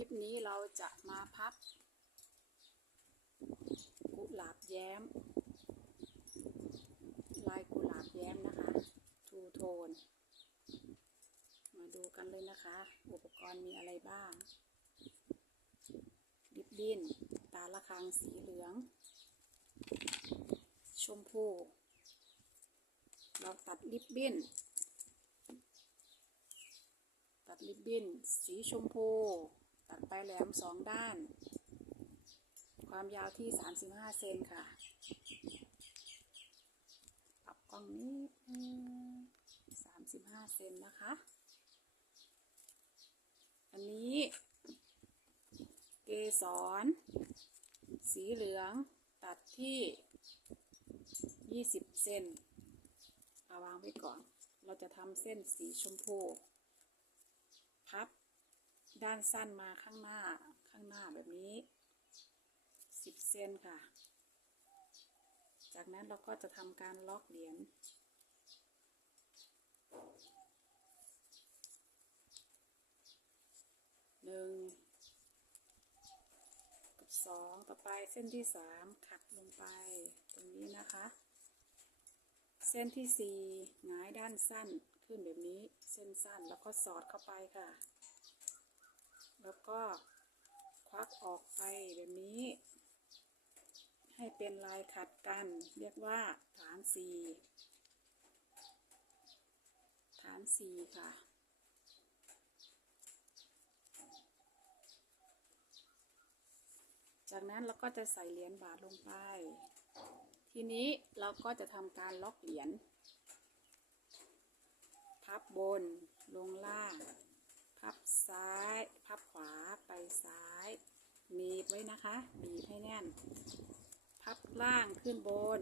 ลิปนี้เราจะมาพับ กุหลาบแย้ม ลายกุหลาบแย้มนะคะ ทูโทน มาดูกันเลยนะคะ อุปกรณ์มีอะไรบ้างริบบิ้นตาละคังสีเหลือง ชมพู เราตัดริบบิ้นตัดริบบิ้นสีชมพู ตัดปลายแหลมสองด้าน ความยาวที่ 35 เซนค่ะ ปรับกล้องนี้35เซนนะคะ อันนี้ เกสร สีเหลืองตัดที่20เซนเอาวางไว้ก่อน เราจะทำเส้นสีชมพู พับ ด้านสั้นมาข้างหน้าข้างหน้าแบบนี้ 10 เซนค่ะ จากนั้นเราก็จะทำการล็อกเหรียญหนึ่งกับสองต่อไปเส้นที่สามขัดลงไปตรงนี้นะคะ เส้นที่สี่หงายด้านสั้นขึ้นแบบนี้เส้นสั้นแล้วก็สอดเข้าไปค่ะ แล้วก็ควักออกไปแบบนี้ ให้เป็นลายขัดกัน เรียกว่าฐานสี่ฐานสี่ค่ะ จากนั้นเราก็จะใส่เหรียญบาทลงไป ทีนี้เราก็จะทำการล็อกเหรียญพับบนลงล่าง พับซ้าย พับขวาไปซ้ายหนีบไว้นะคะบีบให้แน่น พับล่างขึ้นบน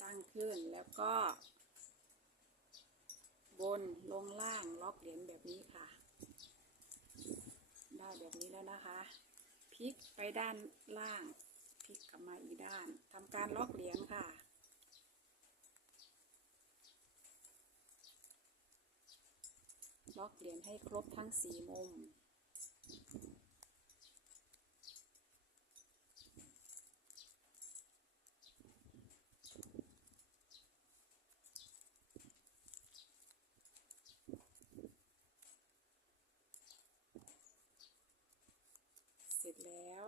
ตั้งขึ้นแล้วก็ บนลงล่างล็อกเหรียญแบบนี้ค่ะ ได้แบบนี้แล้วนะคะพลิกไปด้านล่างพลิกกลับมาอีกด้านทำการล็อกเหรียญค่ะ ล็อกเหรียญให้ครบทั้งสี่มุม เสร็จแล้ว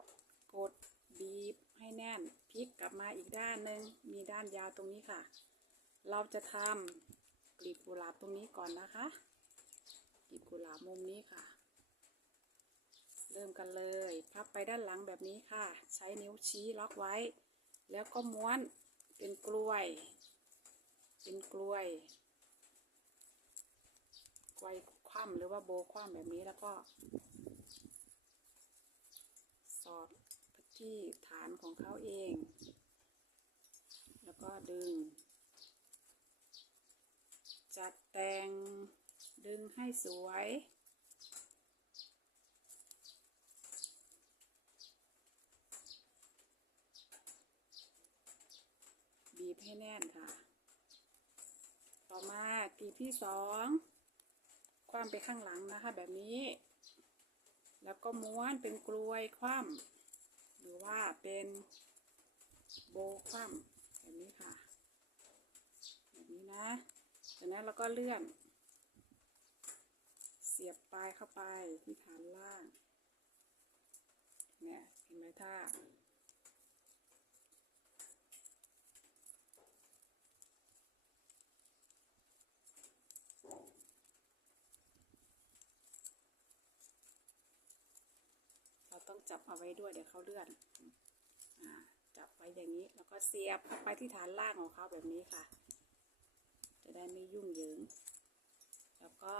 กดบีบให้แน่นพลิกกลับมาอีกด้านหนึ่งมีด้านยาวตรงนี้ค่ะ เราจะทำกลีบกุหลาบตรงนี้ก่อนนะคะ บกุหลาบมุมนี้ค่ะ เริ่มกันเลยพับไปด้านหลังแบบนี้ค่ะ ใช้นิ้วชี้ล็อกไว้ แล้วก็ม้วนเป็นกล้วย เป็นกล้วยกล้วยคว่ำหรือว่าโบคว่ำแบบนี้แล้วก็ สอดที่ฐานของเขาเอง แล้วก็ดึง จัดแต่ง ดึงให้สวย บีบให้แน่นค่ะ ต่อมากลีที่สองคว่ำไปข้างหลังนะคะ แบบนี้ แล้วก็ม้วนเป็นกลวยคว่ำหรือว่าเป็นโบคว่ำแบบนี้ค่ะ แบบนี้นะจากนั้นเราก็เลื่อน เสียบปลายเข้าไปที่ฐานล่าง เนี่ย เห็นไหมท่าเราต้องจับเอาไว้ด้วยเดี๋ยวเขาเลื่อนอจับไว้อย่างนี้ แล้วก็เสียบเข้าไปที่ฐานล่างของเขาแบบนี้ค่ะ จะได้ไม่ยุ่งเหยิง แล้วก็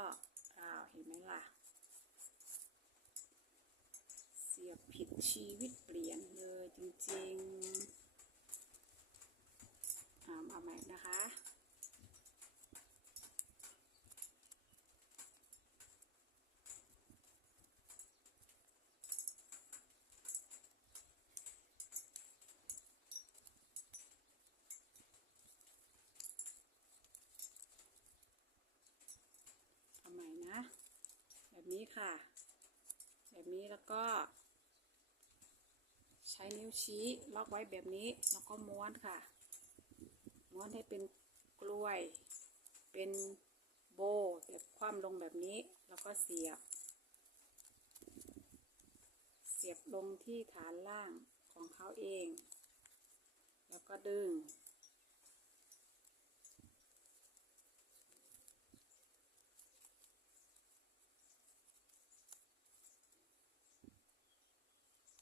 อ้าวเห็นไหมล่ะ เสียบผิดชีวิตเปลี่ยนเลยจริงๆอ่าเอาใหม่นะคะ เอาใหม่ นี้ค่ะ แบบนี้แล้วก็ ใช้นิ้วชี้ล็อกไว้แบบนี้แล้วก็ม้วนค่ะ ม้วนให้เป็นกล้วย เป็นโบแบบคว่ำลงแบบนี้แล้วก็เสียบ เสียบลงที่ฐานล่างของเขาเอง แล้วก็ดึง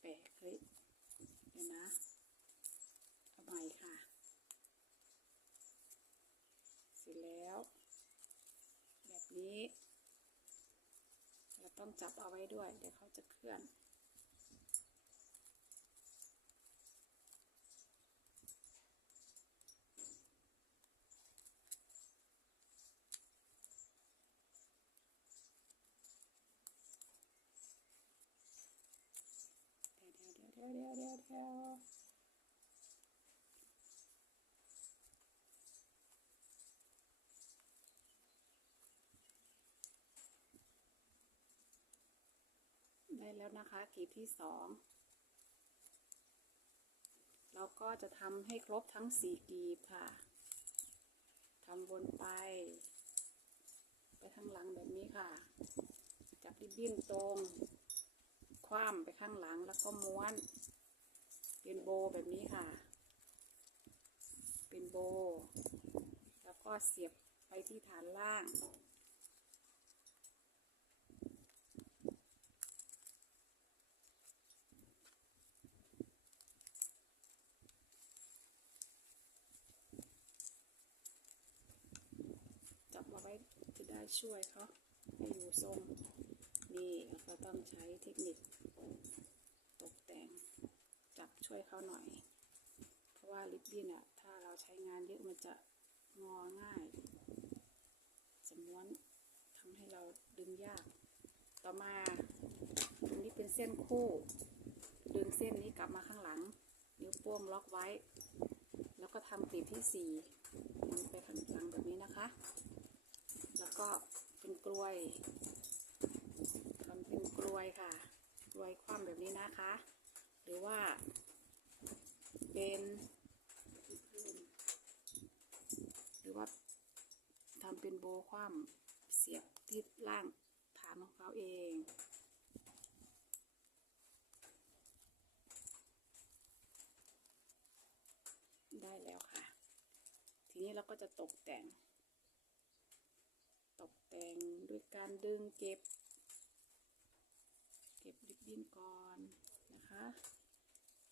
แปะคลิปเดี๋ยวนะเอาใหม่ค่ะ เสร็จแล้ว แบบนี้ เรา ต้องจับเอาไว้ด้วย เดี๋ยวเขาจะเคลื่อน เดี๋ยวเดี๋ยวเดี๋ยวเดี๋ยวเดี๋ยวเดี๋ยวได้ แล้วนะคะกลีบที่สองเราก็จะทำให้ครบทั้งสี่กลีบค่ะทำวนไป ไปข้างหลังแบบนี้ค่ะ จับริบบิ้นตรง คว่ำไปข้างหลังแล้วก็ม้วน เป็นโบแบบนี้ค่ะ เป็นโบ แล้วก็เสียบไปที่ฐานล่าง จับเอาไว้จะได้ ช่วยเขาให้อยู่ทรงนี่เราก็ต้องใช้เทคนิคตกแต่งจับช่วยเขาหน่อย เพราะว่าลิปบิ้นอะถ้าเราใช้งานเยอะมันจะงอง่ายจะม้วนทำให้เราดึงยาก ต่อมาตรงนี้เป็นเส้นคู่ ดึงเส้นนี้กลับมาข้างหลัง นิ้วโป้งล็อกไว้ แล้วก็ทำกลีบที่สี่ดึงไปข้างหลังแบบนี้นะคะ แล้วก็เป็นกล้วยทำเป็นกล้วยค่ะ กลวยคว่ำแบบนี้นะคะ หรือว่า เป็นหรือว่าทำเป็นโบคว่ำเสียบที่ล่างฐานของเขาเองได้แล้วค่ะ ทีนี้เราก็จะตกแต่ง ตกแต่งด้วย การดึงเก็บ เก็บริบบิ้นก่อนนะคะ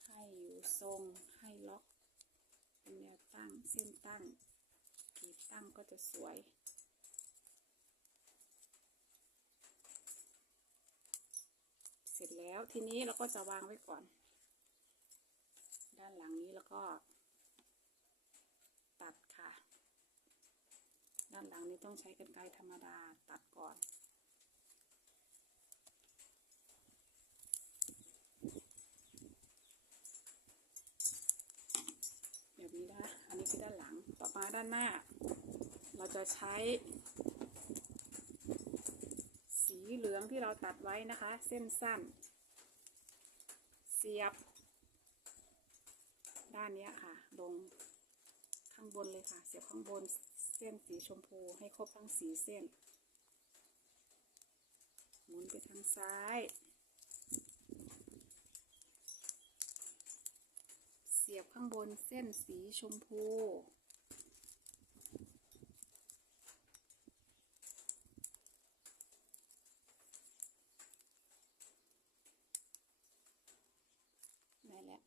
ให้อยู่ทรงให้ล็อกเป็นแนวตั้งเส้นตั้งกรีบตั้งก็จะสวยเสร็จแล้วทีนี้เราก็จะวางไว้ก่อน ด้านหลังนี้แล้วก็ ตัดค่ะ ด้านหลังนี้ต้องใช้กรรไกรธรรมดาตัดก่อน แบบนี้นะอันนี้คือด้านหลังต่อมาด้านหน้า เราจะใช้ สีเหลืองที่เราตัดไว้นะคะ เส้นสั้น เสียบ ด้านนี้ค่ะ ลงข้างบนเลยค่ะ เสียบข้างบน เส้นสีชมพูให้ครบทั้งสีเส้น หมุนไปทางซ้าย เสียบข้างบนเส้นสีชมพูได้แล้ว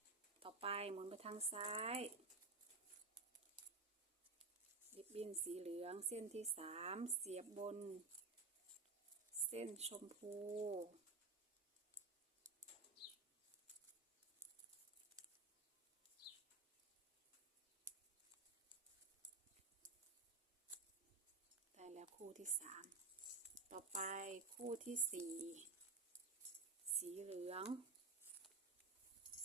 ต่อไปหมุนไปทางซ้าย บินสีเหลืองเส้นที่สามเสียบบน เส้นชมพู ได้แล้วคู่ที่สามต่อไปคู่ที่สี่สีเหลือง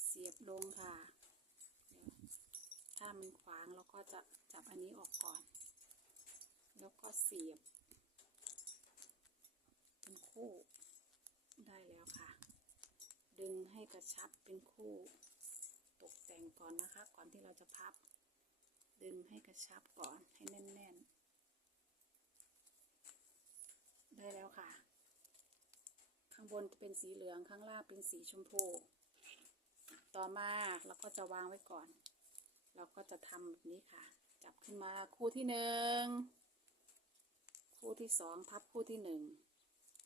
เสียบลงค่ะถ้ามันขวางเราก็จะจับอันนี้ออกก่อน แล้วก็เสียบ เป็นคู่ไดึงให้กระชับเป็นคู่ตกแต่งก่อนนะคะ ก่อนที่เราจะพับ ดึงให้กระชับก่อนให้แน่น ๆ ได้แล้วค่ะ ข้างบนจะเป็นสีเหลืองข้างล่างเป็นสีชมพู ต่อมาเราก็จะวางไว้ก่อน เราก็จะทำแบบนี้ค่ะ จับขึ้นมาคู่ที่หนึ่ง คู่ที่สองทับคู่ที่หนึ่ง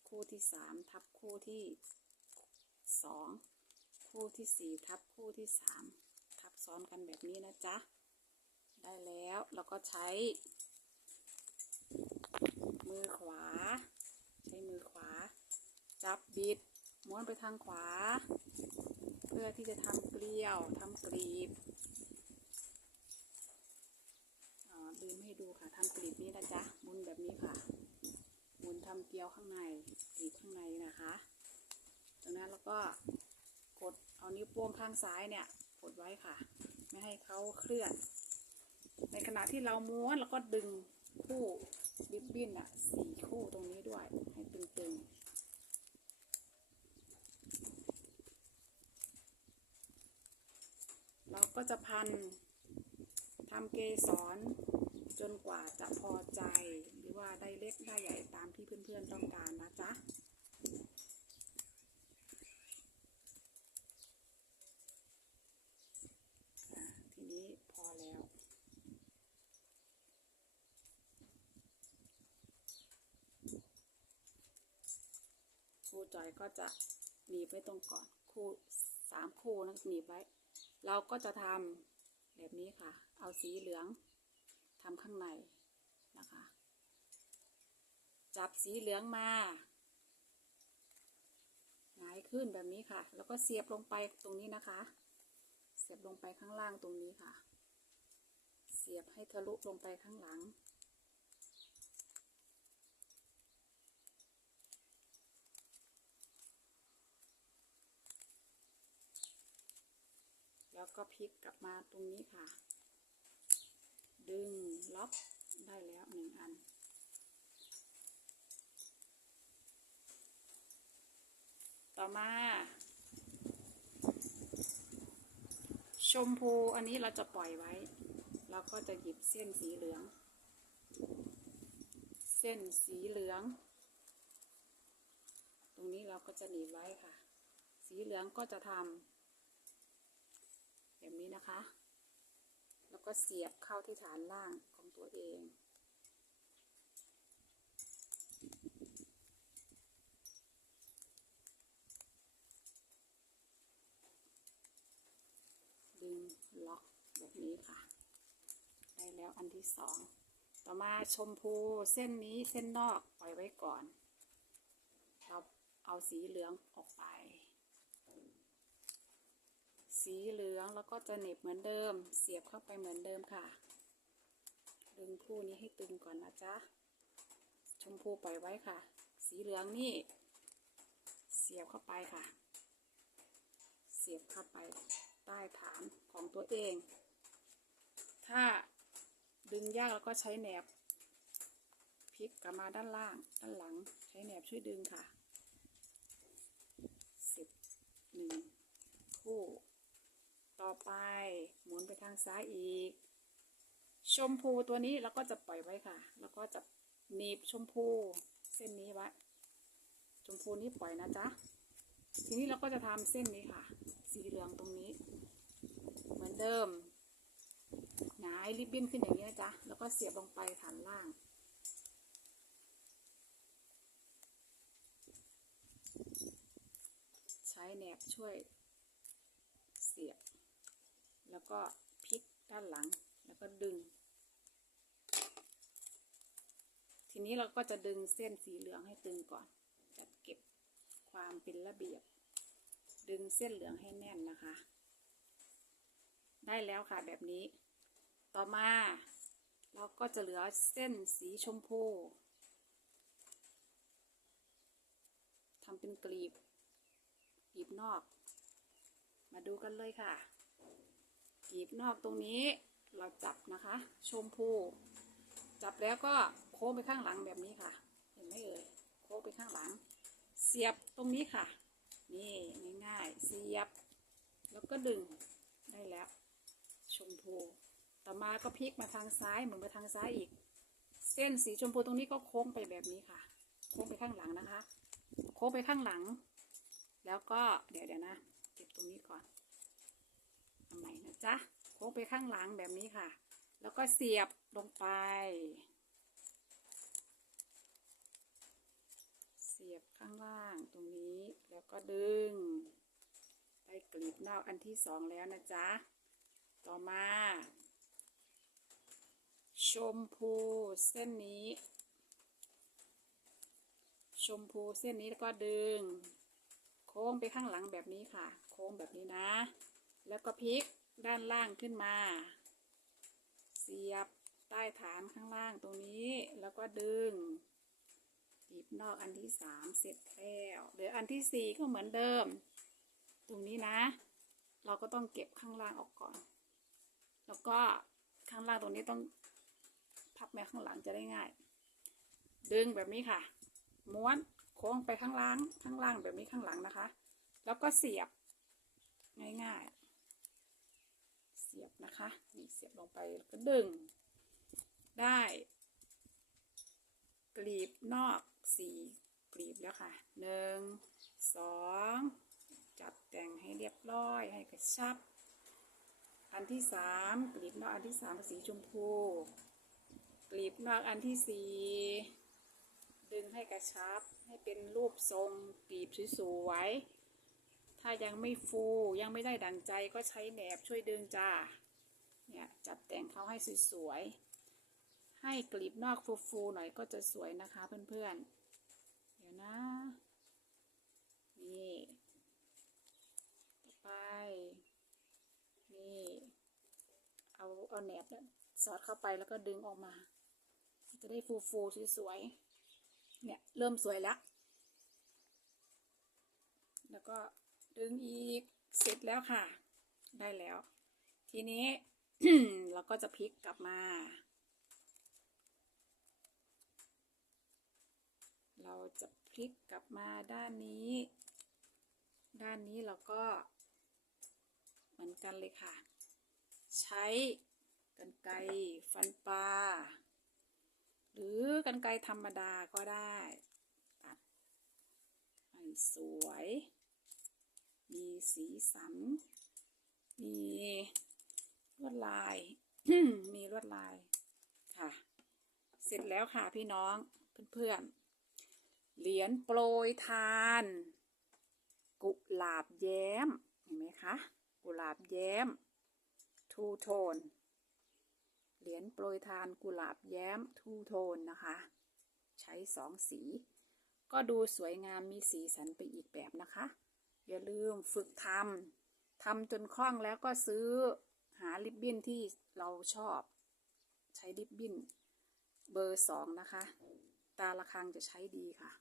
คู่ที่สามทับคู่ที่สองคู่ที่สี่ทับคู่ที่สามทับซ้อนกันแบบนี้นะจ๊ะ ได้แล้วเราก็ใช้ มือขวา ใช้มือขวา จับบิดม้วนไปทางขวา เพื่อที่จะทำเกลียวทำกรีบ ลืมให้ดูค่ะทำกรีบนี้นะจ๊ะมุนแบบนี้ค่ะมุนทำเกลียวข้างในกรีบข้างในนะคะจากนั้นแล้วก็กดเอานิ้วโป้งข้างซ้ายเนี่ยกดไว้ค่ะ ไม่ให้เขาเคลื่อน ในขณะที่เราม้วนแล้วก็ดึงคู่ริบบิ้นอะสี่คู่ตรงนี้ด้วยให้ตึงๆเราก็จะพันทำเกสร จนกว่าจะพอใจ หรือว่าได้เล็กได้ใหญ่ตามที่เพื่อนๆต้องการนะจ๊ะทีนี้พอแล้วครูจอยก็จะหนีบไว้ตรงก่อนคู่สามคู่นะหนีบไว้ เราก็จะทำแบบนี้ค่ะ เอาสีเหลือง ทำข้างในนะคะ จับสีเหลืองมาหงายขึ้นแบบนี้ค่ะ แล้วก็เสียบลงไปตรงนี้นะคะ เสียบลงไปข้างล่างตรงนี้ค่ะ เสียบให้ทะลุลงไปข้างหลังแล้วก็พลิกกลับมาตรงนี้ค่ะ ดึงล็อกได้แล้วหนึ่งอัน ต่อมา ชมพูอันนี้เราจะปล่อยไว้ เราก็จะหยิบเส้นสีเหลือง เส้นสีเหลือง ตรงนี้เราก็จะหนีบไว้ค่ะ สีเหลืองก็จะทำแบบนี้นะคะ แล้วก็เสียบเข้าที่ฐานล่างของตัวเอง ดึงล็อกแบบนี้ค่ะ ได้แล้วอันที่สอง ต่อมาชมพูเส้นนี้เส้นนอกปล่อยไว้ก่อน เราเอาสีเหลืองออกไป สีเหลืองแล้วก็จะเหน็บเหมือนเดิม เสียบเข้าไปเหมือนเดิมค่ะ ดึงคู่นี้ให้ตึงก่อนนะจ๊ะ ชมพูปล่อยไว้ค่ะ สีเหลืองนี่ เสียบเข้าไปค่ะ เสียบเข้าไปใต้ฐานของตัวเอง ถ้าดึงยากแล้วก็ใช้แหนบพลิกกลับมาด้านล่าง ด้านหลัง ใช้แหนบช่วยดึงค่ะสิบหนึ่งคู่ ต่อไป หมุนไปทางซ้ายอีก ชมพูตัวนี้เราก็จะปล่อยไว้ค่ะ แล้วก็จะหนีบชมพูเส้นนี้ไว้ ชมพูนี้ปล่อยนะจ๊ะ ทีนี้เราก็จะทำเส้นนี้ค่ะ สีเหลืองตรงนี้ เหมือนเดิมหงายริบบิ้นขึ้นอย่างนี้นะจ๊ะ แล้วก็เสียบลงไปฐานล่างใช้แหนบช่วยเสียบ แล้วก็พลิกด้านหลังแล้วก็ดึง ทีนี้เราก็จะดึงเส้นสีเหลืองให้ตึงก่อนจัดเก็บความเป็นระเบียบ ดึงเส้นเหลืองให้แน่นนะคะ ได้แล้วค่ะแบบนี้ ต่อมาเราก็จะเหลือเส้นสีชมพูทำเป็นกลีบกลีบนอก มาดูกันเลยค่ะ กีบนอกตรงนี้เราจับนะคะ ชมพู จับแล้วก็โค้งไปข้างหลังแบบนี้ค่ะ เห็นไหมเอ่ยโค้งไปข้างหลัง เสียบตรงนี้ค่ะ นี่ง่ายๆเสียบ แล้วก็ดึงได้แล้ว ชมพู ต่อมาก็พลิกมาทางซ้ายเหมุนไปทางซ้ายอีก เส้นสีชมพูตรงนี้ก็โค้งไปแบบนี้ค่ะ โค้งไปข้างหลังนะคะ โค้งไปข้างหลัง แล้วก็เดี๋ยวเดี๋ยวนะ เก็บตรงนี้ก่อน ทำใหม่นะจ๊ะโค้งไปข้างหลังแบบนี้ค่ะ แล้วก็เสียบลงไป เสียบข้างล่างตรงนี้แล้วก็ดึงได้กลีบนอกอันที่สองแล้วนะจ๊ะ ต่อมา ชมพูเส้นนี้ ชมพูเส้นนี้แล้วก็ดึง โค้งไปข้างหลังแบบนี้ค่ะ โค้งแบบนี้นะ แล้วก็พลิกด้านล่างขึ้นมา เสียบใต้ฐานข้างล่างตรงนี้ แล้วก็ดึงบีบนอกอันที่สามเสร็จแล้วเดี๋ยวอันที่สี่ก็เหมือนเดิม ตรงนี้นะ เราก็ต้องเก็บข้างล่างออกก่อน แล้วก็ข้างล่างตรงนี้ต้องพับแม่ข้างหลังจะได้ง่าย ดึงแบบนี้ค่ะ ม้วนโค้งไปข้างล่างข้างล่างแบบนี้ข้างหลังนะคะ แล้วก็เสียบง่ายๆ สียบนะคะ นี่เสียบลงไปแล้วก็ดึง ได้กลีบนอกสี่กลีบแล้วค่ะหนึ่งสองจัดแต่งให้เรียบร้อยให้กระชับ อันที่สามกลีบนอกอันที่สามสีชมพูกลีบนอกอันที่สี่ดึงให้กระชับให้เป็นรูปทรงกลีบสวยๆ ถ้ายังไม่ฟูยังไม่ได้ดังใจก็ใช้แหนบช่วยดึงจ้า เนี่ยจัดแต่งเขาให้สวยๆ ให้กลีบนอกฟูๆหน่อยก็จะสวยนะคะเพื่อนๆ เดี๋ยวนะ นี่ไป นี่ เอาเอาแหนบสอดเข้าไปแล้วก็ดึงออกมา จะได้ฟูฟูๆสวยๆ เนี่ยเริ่มสวยแล้ว แล้วก็ ดึงอีก เสร็จแล้วค่ะ ได้แล้ว ทีนี้ เราก็จะพลิกกลับมา เราจะพลิกกลับมาด้านนี้ ด้านนี้เราก็ เหมือนกันเลยค่ะ ใช้กันไกฟันปลา หรือกันไกธรรมดาก็ได้ตัดให้สวย มีสีสัน มีลวดลาย มีลวดลายค่ะ เสร็จแล้วค่ะพี่น้องเพื่อนๆ เหรียญโปรยทาน กุหลาบแย้ม เห็นไหมคะ กุหลาบแย้ม ทูโทน เหรียญโปรยทานกุหลาบแย้มทูโทนนะคะ ใช้สองสี ก็ดูสวยงามมีสีสันไปอีกแบบนะคะ อย่าลืมฝึกทำทำจนคล่องแล้วก็ซื้อหาริบบิ้นที่เราชอบ ใช้ริบบิ้นเบอร์สองนะคะ ตาละครังจะใช้ดีค่ะ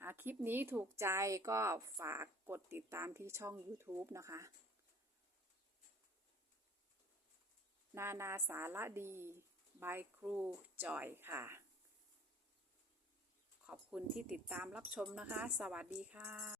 หากคลิปนี้ถูกใจก็ฝากกดติดตามที่ช่อง YouTube นะคะ นานาสาระดีบายครูจอยค่ะ ขอบคุณที่ติดตามรับชมนะคะ สวัสดีค่ะ